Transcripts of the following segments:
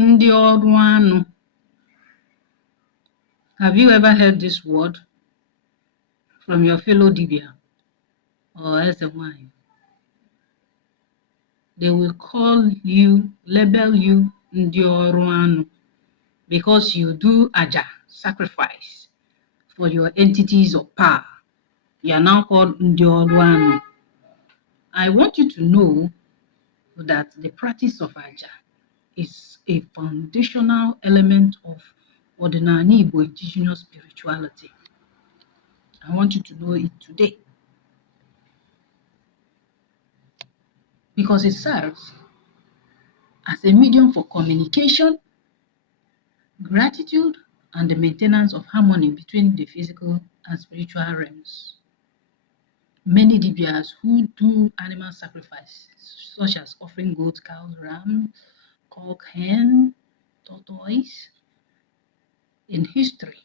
Ndị ọrụ anụ. Have you ever heard this word from your fellow Dibia or SMY? They will label you Ndị ọrụ anụ because you do aja, sacrifice for your entities of power. You are now called Ndị ọrụ anụ. I want you to know that the practice of aja is a foundational element of ordinary Igbo indigenous spirituality. I want you to know it today because it serves as a medium for communication, gratitude, and the maintenance of harmony between the physical and spiritual realms. Many Dibias who do animal sacrifice, such as offering goats, cows, ram, cock, hen, tortoise, in history,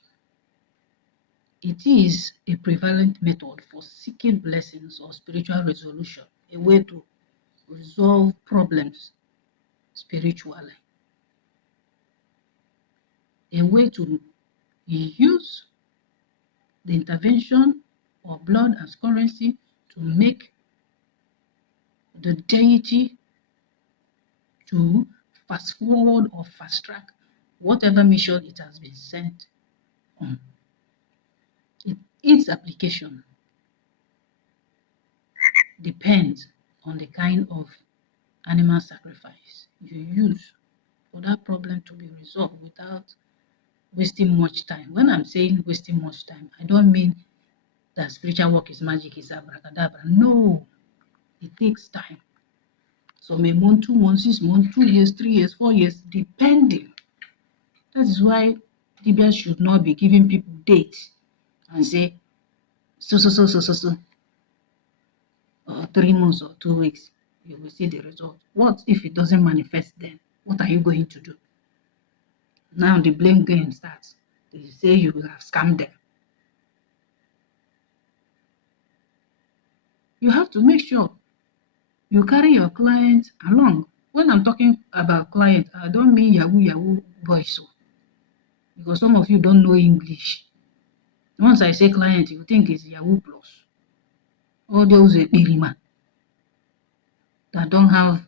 it is a prevalent method for seeking blessings or spiritual resolution, a way to resolve problems spiritually, a way to use the intervention of blood as currency to make the deity to fast forward or fast track whatever mission it has been sent on. Its application depends on the kind of animal sacrifice you use for that problem to be resolved without wasting much time. When I'm saying wasting much time, I don't mean that spiritual work is magic, is abracadabra. No, it takes time. So a month, 2 months, 6 months, 2 years, 3 years, 4 years, depending. That is why Dibias should not be giving people dates and say, so, or 3 months or 2 weeks, you will see the result. What if it doesn't manifest then? What are you going to do? Now the blame game starts. They say you have scammed them. You have to make sure you carry your clients along. When I'm talking about client, I don't mean Yahoo boys, because some of you don't know English. Once I say client, you think it's Yahoo plus. All those Irima that don't have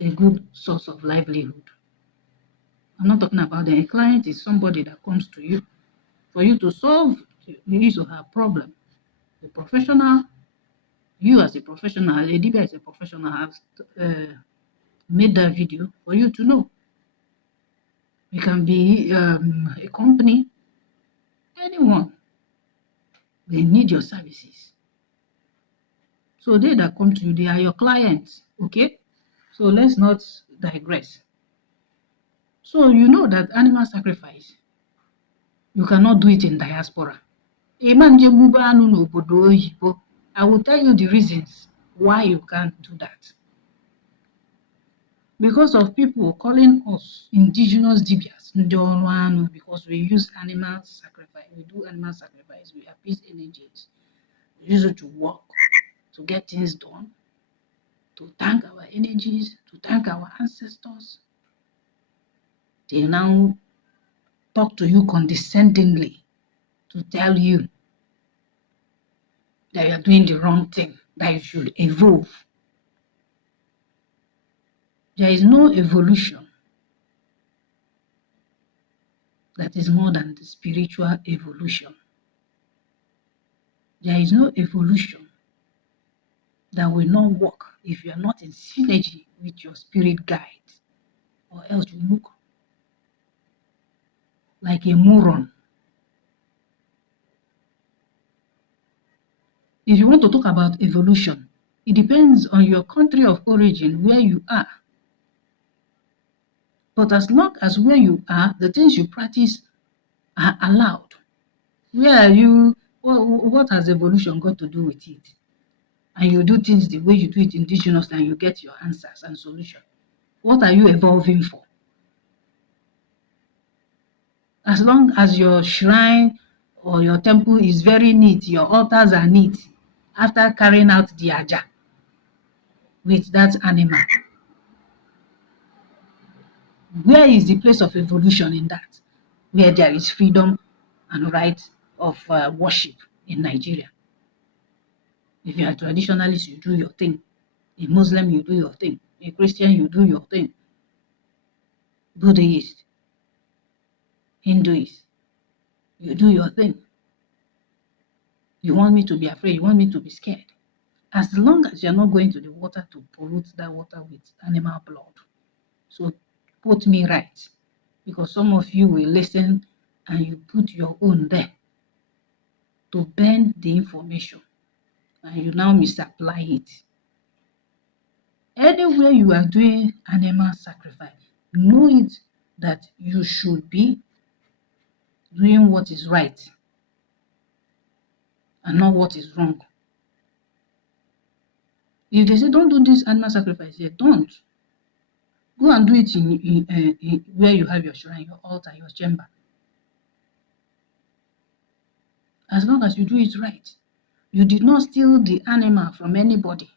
a good source of livelihood. I'm not talking about them. A client is somebody that comes to you for you to solve his or her problem. A professional, you as a professional, a Dibia as a professional, have made that video for you to know. It can be a company, anyone. They need your services. So they that come to you, they are your clients, okay? So let's not digress. So you know that animal sacrifice, you cannot do it in diaspora. I will tell you the reasons why you can't do that. Because of people calling us indigenous Dibias, because we use animal sacrifice, we do animal sacrifice, we appease energies, we use it to work, to get things done, to thank our energies, to thank our ancestors. They now talk to you condescendingly to tell you that you are doing the wrong thing, that you should evolve. There is no evolution that is more than the spiritual evolution. There is no evolution that will not work if you are not in synergy with your spirit guide, or else you look like a moron. If you want to talk about evolution, it depends on your country of origin, where you are. But as long as where you are, the things you practice are allowed. Where are you? What has evolution got to do with it? And you do things the way you do it indigenous, and you get your answers and solutions. What are you evolving for? As long as your shrine or your temple is very neat, your altars are neat, after carrying out the aja with that animal, Where is the place of evolution in that? Where there is freedom and right of worship in Nigeria. If you are a traditionalist, you do your thing. A Muslim, you do your thing. A Christian, you do your thing. Buddhist, Hinduist, you do your thing. You want me to be afraid, you want me to be scared. As long as you're not going to the water to pollute that water with animal blood. So put me right. Because some of you will listen and you put your own there to bend the information and you now misapply it. Anywhere you are doing animal sacrifice, know it that you should be doing what is right and not what is wrong. If they say don't do this animal sacrifice here, don't. Go and do it in where you have your shrine, your altar, your chamber. As long as you do it right. You did not steal the animal from anybody.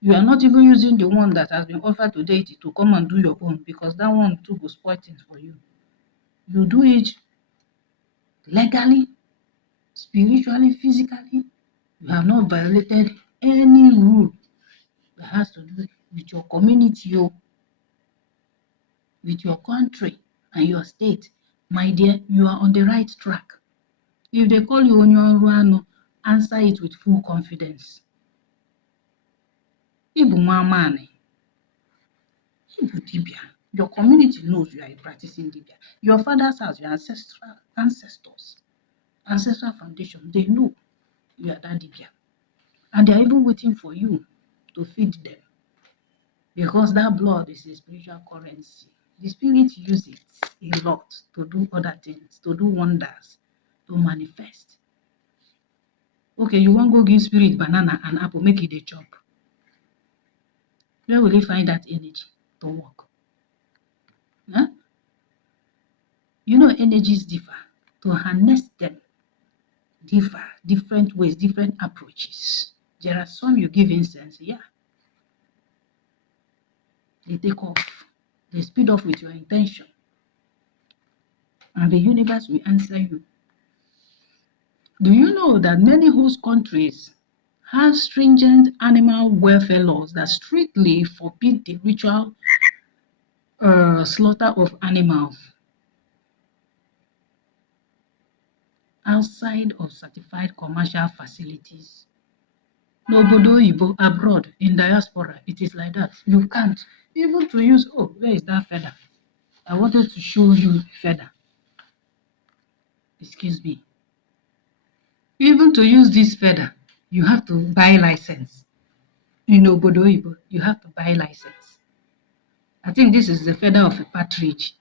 You are not even using the one that has been offered to deity to come and do your own, because that one too will spoil things for you. You do it legally, spiritually, physically. You have not violated any rule that has to do with your community, with your country and your state. My dear, you are on the right track. If they call you Onyoruano, answer it with full confidence. Igbo Mamani, Igbo Dibịa. Your community knows you are a practicing Dibịa. Your father's house, your ancestors, ancestral foundation, they know you are that Dibịa. And they are even waiting for you to feed them. Because that blood is a spiritual currency. The spirit uses it a lot to do other things, to do wonders, to manifest. Okay, you won't go give spirit banana and apple, make it a chop. Where will he find that energy to work? Huh? You know, energies differ. To harness them differ, different ways, different approaches. There are some you give incense, yeah. They take off. They speed off with your intention. And the universe will answer you. Do you know that many host countries have stringent animal welfare laws that strictly forbid the ritual slaughter of animals outside of certified commercial facilities? N'obodo oyibo, abroad, in diaspora, it is like that. You can't. Even to use, oh, where is that feather? I wanted to show you feather. Excuse me. Even to use this feather, you have to buy license. In obodo oyibo, you have to buy license. I think this is the feather of a partridge.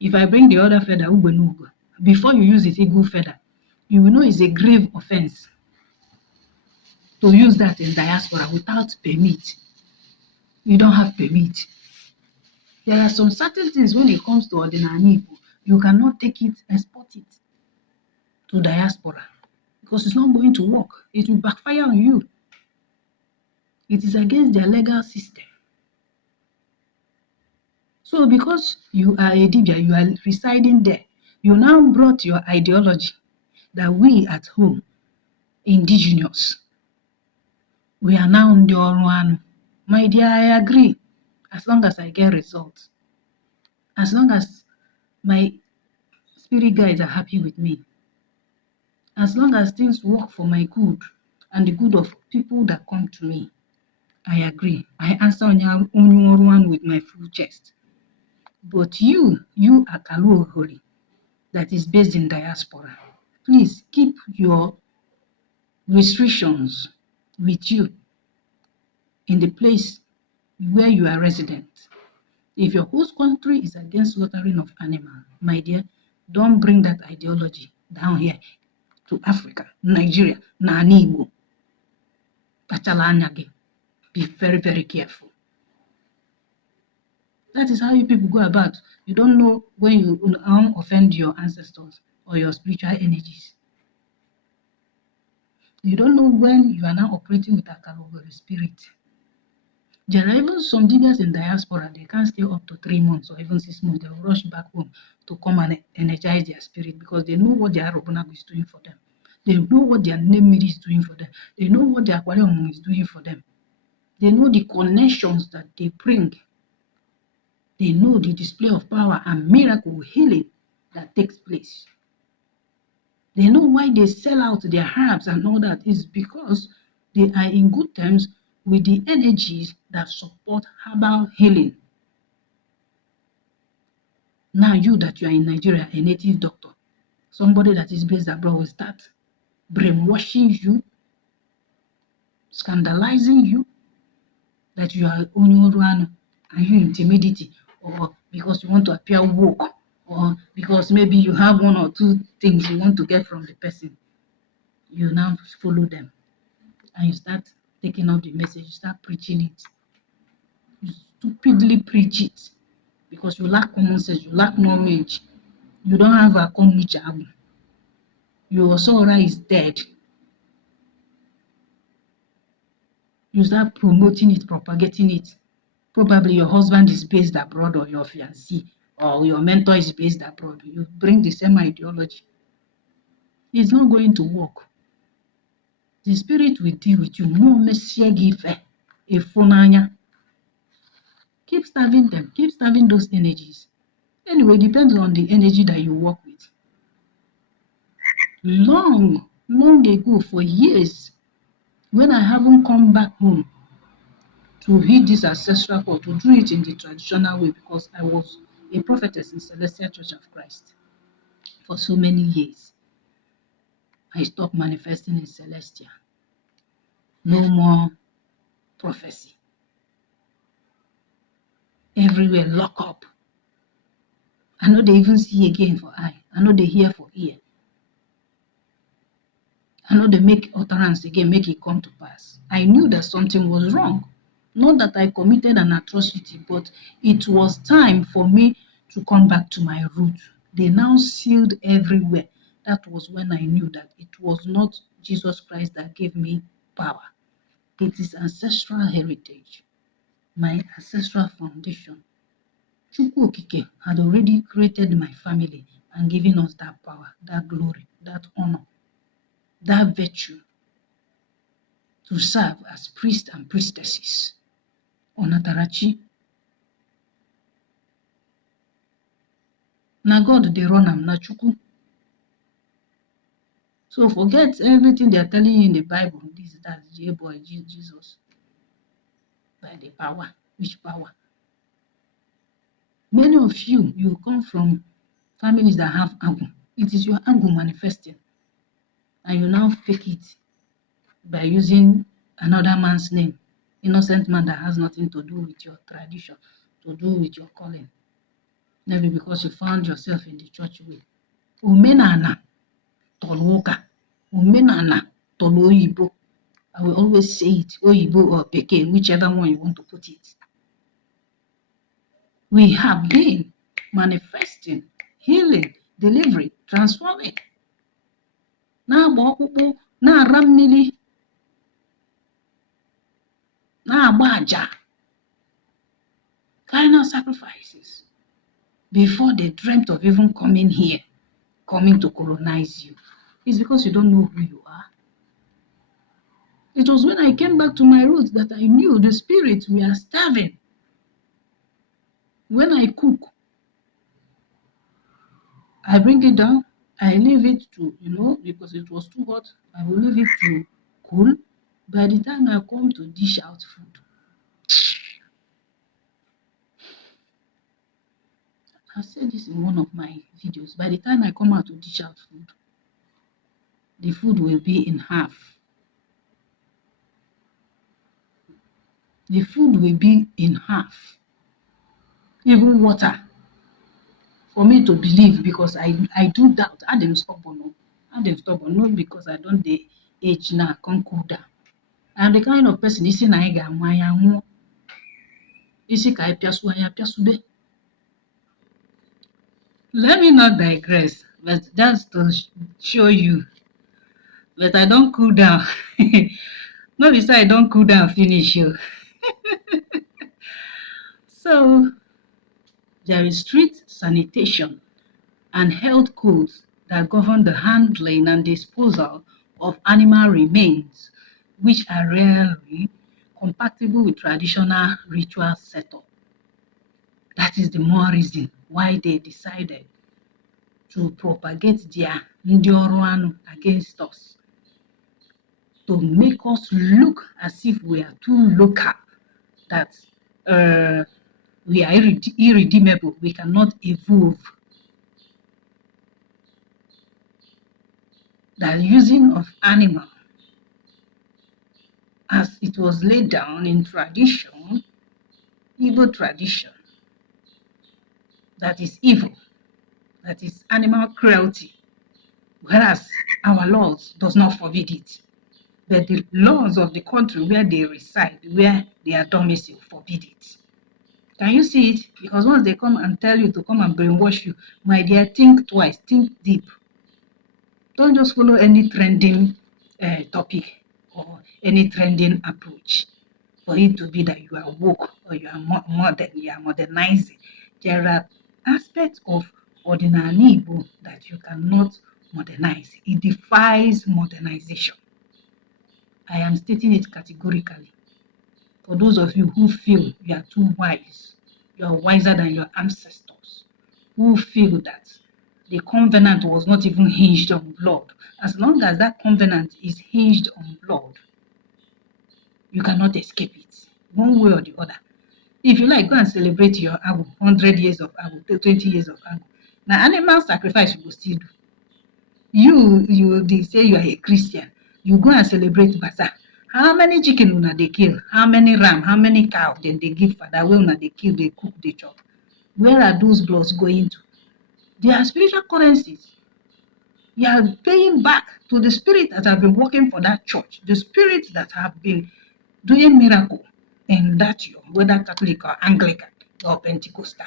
If I bring the other feather, ugo, before you use it, eagle feather, you will know it's a grave offense to use that in diaspora without permit. You don't have permit. There are some certain things when it comes to ordinary Igbo, you cannot take it, export it to diaspora because it's not going to work. It will backfire on you. It is against their legal system. So because you are a Dibia, you are residing there, you now brought your ideology that we at home, indigenous, we are now the Oruan. My dear, I agree. As long as I get results, as long as my spirit guides are happy with me, as long as things work for my good and the good of people that come to me, I agree. I answer Onyoruan with my full chest. But you are Kalu Holy, that is based in diaspora. Please keep your restrictions with you in the place where you are resident. If your host country is against slaughtering of animals, my dear, don't bring that ideology down here to Africa, Nigeria, Nani Igbo. Be very, very careful. That is how you people go about. You don't know when you offend your ancestors or your spiritual energies. You don't know when you are now operating with a Kalogori spirit. There are even some diggers in diaspora, they can't stay up to 3 months or even 6 months. They will rush back home to come and energize their spirit because they know what their Robunagu is doing for them. They know what their Nemiri is doing for them. They know what their Aquarium is doing for them. They know the connections that they bring. They know the display of power and miracle healing that takes place. They know why they sell out their herbs and all that is because they are in good terms with the energies that support herbal healing. Now you that you are in Nigeria, a native doctor, somebody that is based abroad will start brainwashing you, scandalizing you, that you are Onyoruano and you intimidity, or because you want to appear woke, or because maybe you have one or two things you want to get from the person. You now follow them and you start taking up the message, you start preaching it. You stupidly preach it because you lack common sense, you lack knowledge, you don't have a common. Your Sora is dead. You start promoting it, propagating it. Probably your husband is based abroad or your fiancé or your mentor is based abroad. You bring the same ideology. It's not going to work. The spirit will deal with you. Keep starving them. Keep starving those energies. Anyway, it depends on the energy that you work with. Long ago, for years, when I haven't come back home to heed this ancestral call, to do it in the traditional way, because I was a prophetess in Celestial Church of Christ for so many years. I stopped manifesting in Celestial. No more prophecy. Everywhere lock up. I know they even see again for eye. I know they hear for ear. I know they make utterance again, make it come to pass. I knew that something was wrong. Not that I committed an atrocity, but it was time for me to come back to my roots. They now sealed everywhere. That was when I knew that it was not Jesus Christ that gave me power. It is ancestral heritage, my ancestral foundation. Chukwu Okike had already created my family and given us that power, that glory, that honor, that virtue to serve as priests and priestesses. Onatarachi. Na God they run am, na Chukwu. So forget everything they are telling you in the Bible. This, that, boy, Jesus. By the power. Which power? Many of you, you come from families that have Agu. It is your Agu manifesting. And you now fake it by using another man's name. Innocent man that has nothing to do with your tradition, to do with your calling. Maybe because you found yourself in the church way. Omenana toluka. Omenana tolu Oyibo. I will always say it, Oyibo or Peking, whichever one you want to put it. We have been manifesting, healing, delivery, transforming. Na-agba ọkpụkpụ, na-ara mmiri, na-agba aja, carrying out sacrifices before they dreamt of even coming here, coming to colonize you. It's because you don't know who you are. It was when I came back to my roots that I knew the spirits we are starving. When I cook, I bring it down, I leave it to, because it was too hot, I will leave it to cool. By the time I come to dish out food, I've said this in one of my videos, by the time I come out to dish out food, the food will be in half. The food will be in half. Even water. For me to believe, because I do doubt. Adam stubborn, not because I don't dey age now, I can't cool down. I'm the kind of person, isi na ga amaya nwu. Isi ka piasu anya piasube. Let me not digress, but just to show you that I don't cool down. Not because I don't cool down finish you. So there is strict sanitation and health codes that govern the handling and disposal of animal remains, which are rarely compatible with traditional ritual setup. That is the more reason why they decided to propagate their ndị ọrụ anụ against us, to make us look as if we are too local, that we are irredeemable, we cannot evolve. The using of animal as it was laid down in tradition, Igbo tradition, that is evil, that is animal cruelty, whereas our laws does not forbid it. But the laws of the country where they reside, where they are domicile, forbid it. Can you see it? Because once they come and tell you to come and brainwash you, my dear, think twice, think deep. Don't just follow any trending topic or any trending approach for it to be that you are woke or you are modern, you are modernizing. There are aspects of ordinary Igbo that you cannot modernize. It defies modernization. I am stating it categorically. For those of you who feel you are too wise, you are wiser than your ancestors, who feel that the covenant was not even hinged on blood. As long as that covenant is hinged on blood, you cannot escape it, one way or the other. If you like, go and celebrate your Agu, 100 years of Agu, 20 years of Agu. Now, animal sacrifice you will still do. They say you are a Christian, you go and celebrate Bazaar. How many chicken una they kill? How many ram? How many cow? Then they give father where una they kill, they cook, they chop. Where are those bloods going to? They are spiritual currencies. You are paying back to the spirit that have been working for that church, the spirits that have been doing miracle in that church, whether Catholic or Anglican or Pentecostal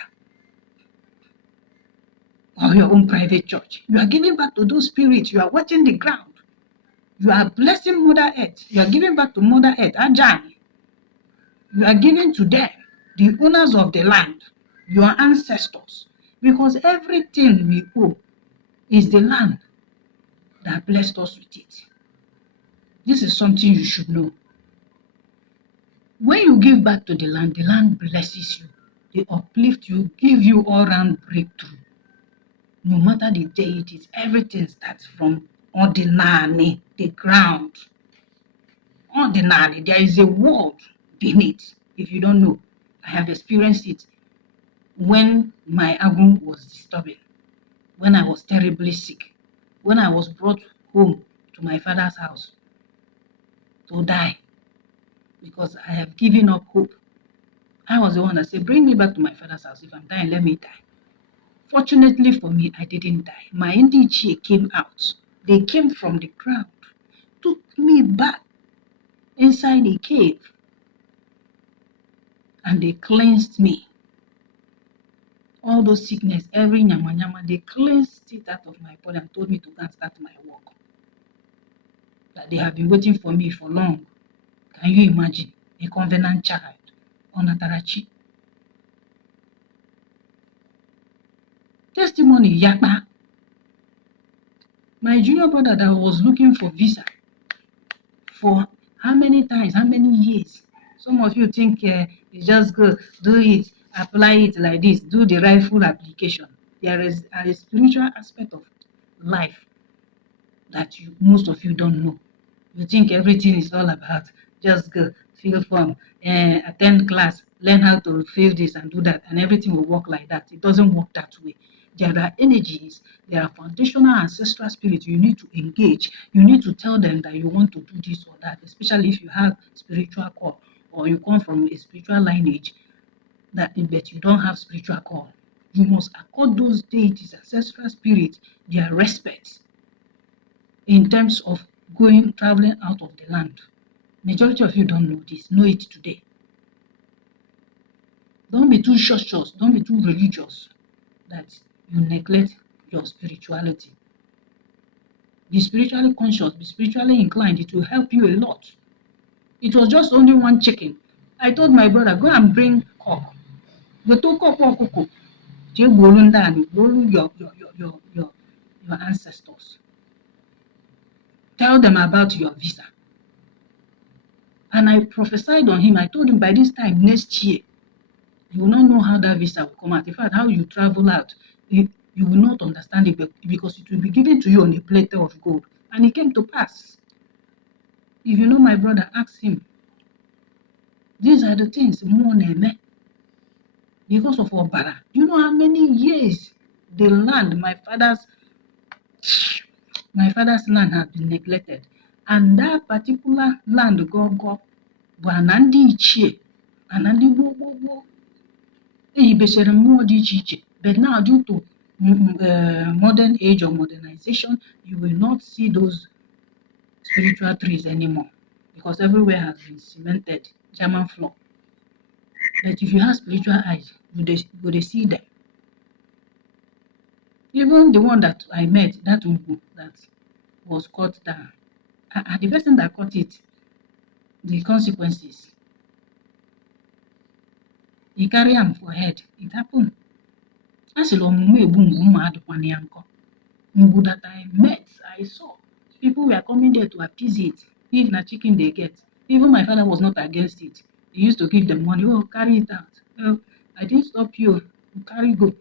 or your own private church. You are giving back to those spirits. You are watching the ground. You are blessing Mother Earth. You are giving back to Mother Earth, Ajahn. You are giving to them, the owners of the land, your ancestors, because everything we owe is the land that blessed us with it. This is something you should know. When you give back to the land blesses you. They uplift you, give you all-round breakthrough. No matter the deities, everything starts from ordinary, the ground. Ordinary, there is a world beneath. If you don't know, I have experienced it when my Agun was disturbing, when I was terribly sick, when I was brought home to my father's house to die, because I have given up hope. I was the one that said, bring me back to my father's house. If I'm dying, let me die. Fortunately for me, I didn't die. My Ndichie came out. They came from the ground, took me back inside a cave, and they cleansed me. All those sickness, every nyama, they cleansed it out of my body and told me to go and start my work. That they have been waiting for me for long. Can you imagine? A covenant child on Atarachi. Testimony, Yakba. My junior brother that was looking for visa for how many times, how many years? Some of you think you just go, do it, apply it like this, do the rightful application. There is a spiritual aspect of life that most of you don't know. You think everything is all about just go, fill form, attend class, learn how to fill this and do that, and everything will work like that. It doesn't work that way. There are energies, there are foundational ancestral spirits you need to engage. You need to tell them that you want to do this or that, especially if you have spiritual call or you come from a spiritual lineage but you don't have spiritual call. You must accord those deities, ancestral spirits, their respect in terms of traveling out of the land. Majority of you don't know this. Know it today. Don't be too short, don't be too religious that you neglect your spirituality. Be spiritually conscious, be spiritually inclined. It will help you a lot. It was just only one chicken I told my brother, go and bring cock. The two cock your ancestors. Tell them about your visa. And I prophesied on him. I told him by this time next year, you will not know how that visa will come out. In fact, how you travel out, you will not understand it because it will be given to you on a platter of gold. And it came to pass. If you know my brother, ask him. These are the things more name because of Obara. You know how many years the land, my father's land has been neglected. And that particular land, go, Banandi Ichie, Anandi Bo, but now due to modern age or modernization, you will not see those spiritual trees anymore because everywhere has been cemented, German floor. But if you have spiritual eyes, you will see them. Even the one that I met, that Ugu that was cut down, the person that cut it, the consequences, he carry am for head. It happened. As a Mugu that I met, I saw people were coming there to appease it. If na chicken they get, even my father was not against it. He used to give them money. Oh, carry it out. Oh, I didn't stop you. Carry go.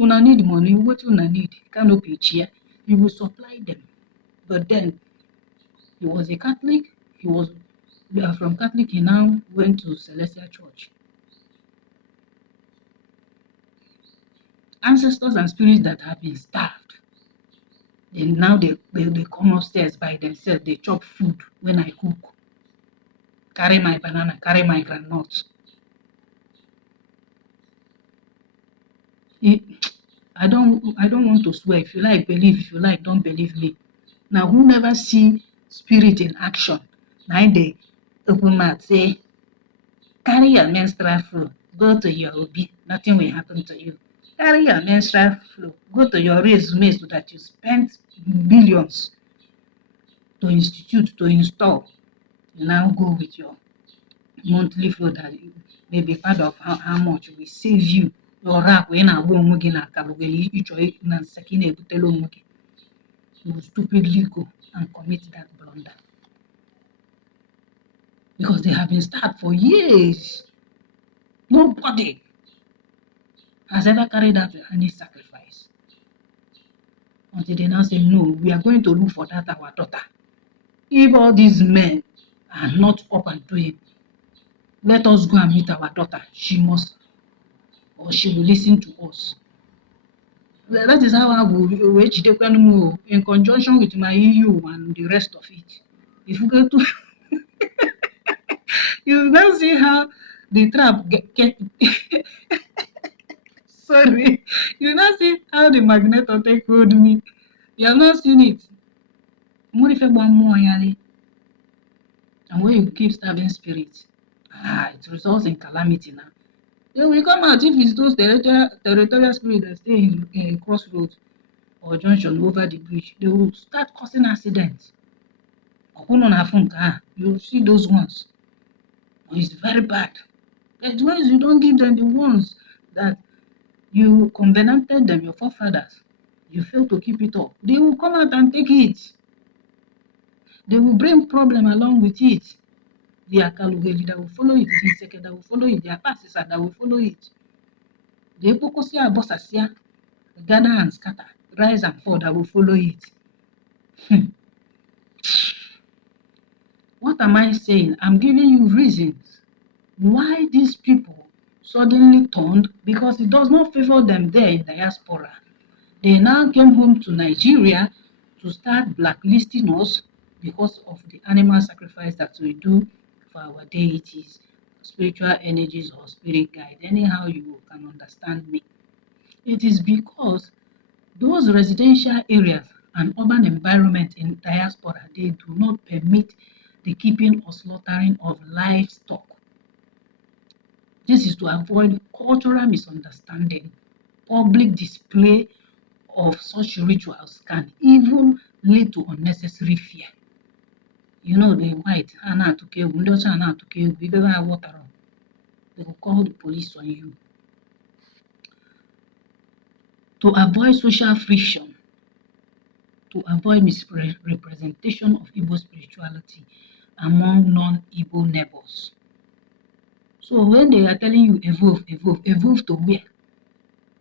Una need money. What una need? Canopy chair. You will supply them. But then he was a Catholic. He was from Catholic. He now went to Celestial Church. Ancestors and spirits that have been starved. Then now they come upstairs by themselves. They chop food when I cook. Carry my banana, carry my groundnut. I don't want to swear. If you like, believe. If you like, don't believe me. Now, who never see spirit in action? Now they open mouth say, carry your menstrual flow, go to your obi, nothing will happen to you. Carry your menstrual flow, go to your resume so that you spent billions to institute, to install. You now go with your monthly flow that may be part of how much will save you. Your rap when I won't get a cabogeli, each or na second ebutelo. You stupidly go and commit that blunder. Because they have been starved for years. Nobody has ever carried out any sacrifice. Until they now say, no, we are going to look for that our daughter. If all these men are not up and doing, let us go and meet our daughter. She must, or she will listen to us. That is how I will reach the in conjunction with my EU and the rest of it. If you go to, you now see how the trap get sorry, you now see how the magnet take hold me. You have not seen it. What if one more and when you keep stabbing spirits, it results in calamity now. They will come out if it's those territorial spirits that stay in crossroads or junction over the bridge. They will start causing accidents. You see those ones. It's very bad. But once you don't give them the ones that you covenanted them, your forefathers, you fail to keep it up, they will come out and take it. They will bring problem along with it. The Akalugeli that will follow it, the Seke that will follow it, the Apasisa that will follow it. The Epokosia, Bosasia, gather and scatter, rise and fall that will follow it. What am I saying? I'm giving you reasons why these people suddenly turned, because it does not favor them there in diaspora. They now came home to Nigeria to start blacklisting us because of the animal sacrifice that we do for our deities, spiritual energies or spirit guide, anyhow you can understand me. It is because those residential areas and urban environment in diaspora, they do not permit the keeping or slaughtering of livestock. This is to avoid cultural misunderstanding. Public display of such rituals can even lead to unnecessary fear. You know, the white, water. they will call the police on you. To avoid social friction, to avoid misrepresentation of Igbo spirituality among non-Igbo neighbors. So when they are telling you evolve to where?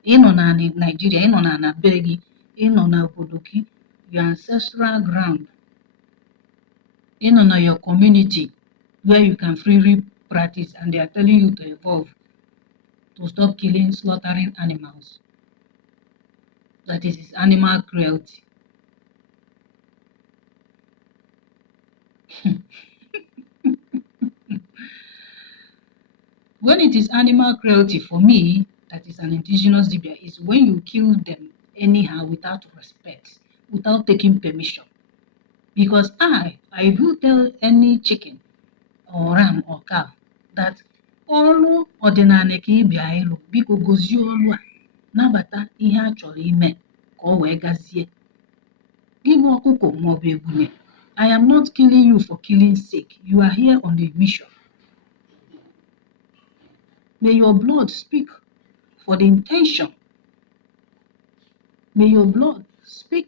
Ị nọ na Nigeria, ị nọ na be gị, ị nọ na obodo gị, your ancestral ground, ị nọ na your community where you can freely practice, and they are telling you to evolve, to stop killing, slaughtering animals. That is animal cruelty. When it is animal cruelty, for me, that is an indigenous Dibia, is when you kill them anyhow without respect, without taking permission. Because I will tell any chicken or ram or cow that ọrụ ọdịnala ka ị bịa ịlụ, biko gozie ọrụ a, nabata ihe a chọrọ ime ka ọ wee gazie. Gị bụ ọkụkọ maọbụ ebule, I am not killing you for killing sake. You are here on a mission. May your blood speak for the intention. May your blood speak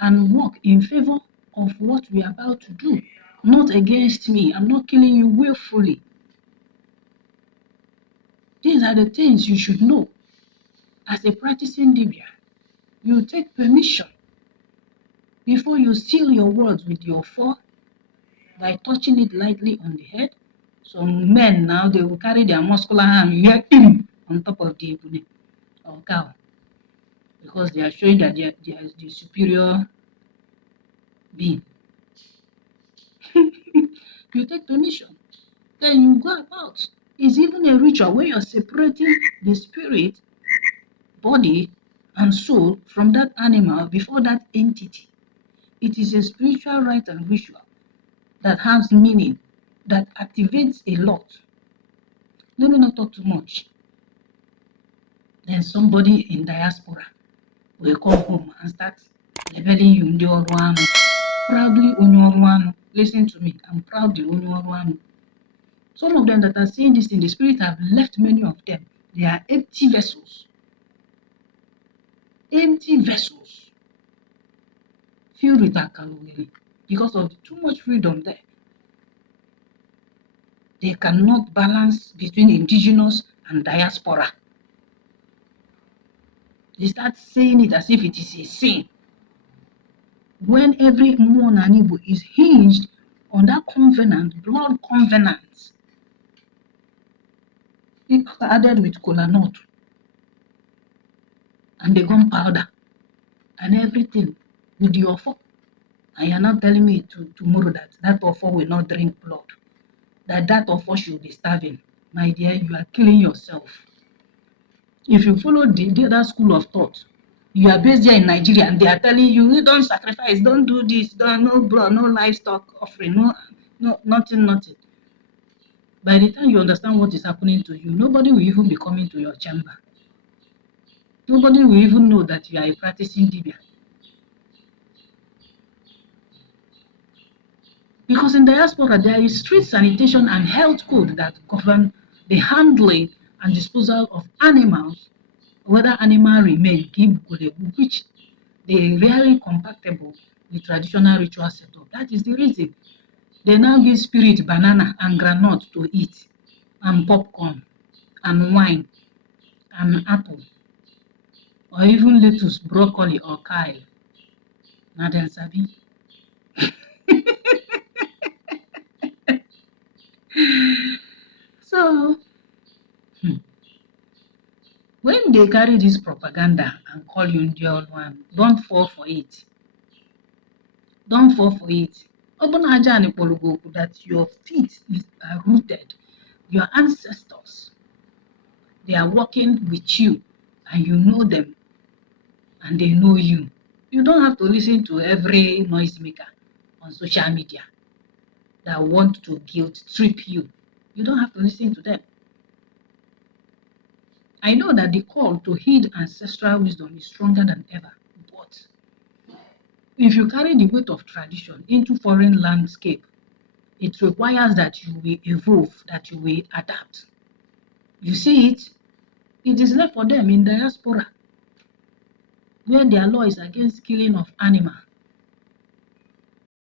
and work in favor of what we are about to do, not against me. I'm not killing you willfully. These are the things you should know. As a practicing Dibia, you take permission before you seal your words with your fore by touching it lightly on the head. Some men now, they will carry their muscular hand, you hear him on top of the ebune or cow, because they are showing that they are the superior being. You take permission, then you go about. It's even a ritual where you're separating the spirit, body, and soul from that animal before that entity. It is a spiritual rite and ritual that has meaning, that activates a lot. Let me not talk too much. Then somebody in diaspora will come home and start labeling you ndị ọrụ anụ. Proudly onye ọrụ anụ. Listen to me, I'm proudly onye ọrụ anụ. Some of them that are saying this in the spirit have left many of them. They are empty vessels. Empty vessels. Filled with akalogiri because of too much freedom there. They cannot balance between indigenous and diaspora. They start saying it as if it is a sin. When every Mmụọ na Igbo is hinged on that covenant, blood covenant, it added with kola nut and the gunpowder and everything with the offer. And you're not telling me tomorrow that offer will not drink blood, that offer should be starving. My dear, you are killing yourself. If you follow the other school of thought, you are based here in Nigeria and they are telling you, don't sacrifice, don't do this, no blood, no livestock offering, no nothing. By the time you understand what is happening to you, nobody will even be coming to your chamber. Nobody will even know that you are a practicing Dibia. Because in diaspora, there is strict sanitation and health code that govern the handling and disposal of animals, whether animal remain, which they rarely compatible with traditional ritual setup. That is the reason they now give spirit banana and granite to eat, and popcorn, and wine, and apple, or even lettuce, broccoli, or kale. Now then, sabi. So, when they carry this propaganda and call you Ndi one, don't fall for it. Don't fall for it. That your feet are rooted, your ancestors, they are working with you, and you know them, and they know you. You don't have to listen to every noisemaker on social media that want to guilt trip you. You don't have to listen to them. I know that the call to heed ancestral wisdom is stronger than ever, but if you carry the weight of tradition into foreign landscape, it requires that you will evolve, that you will adapt. You see it? It is left for them in diaspora, where their law is against killing of animal.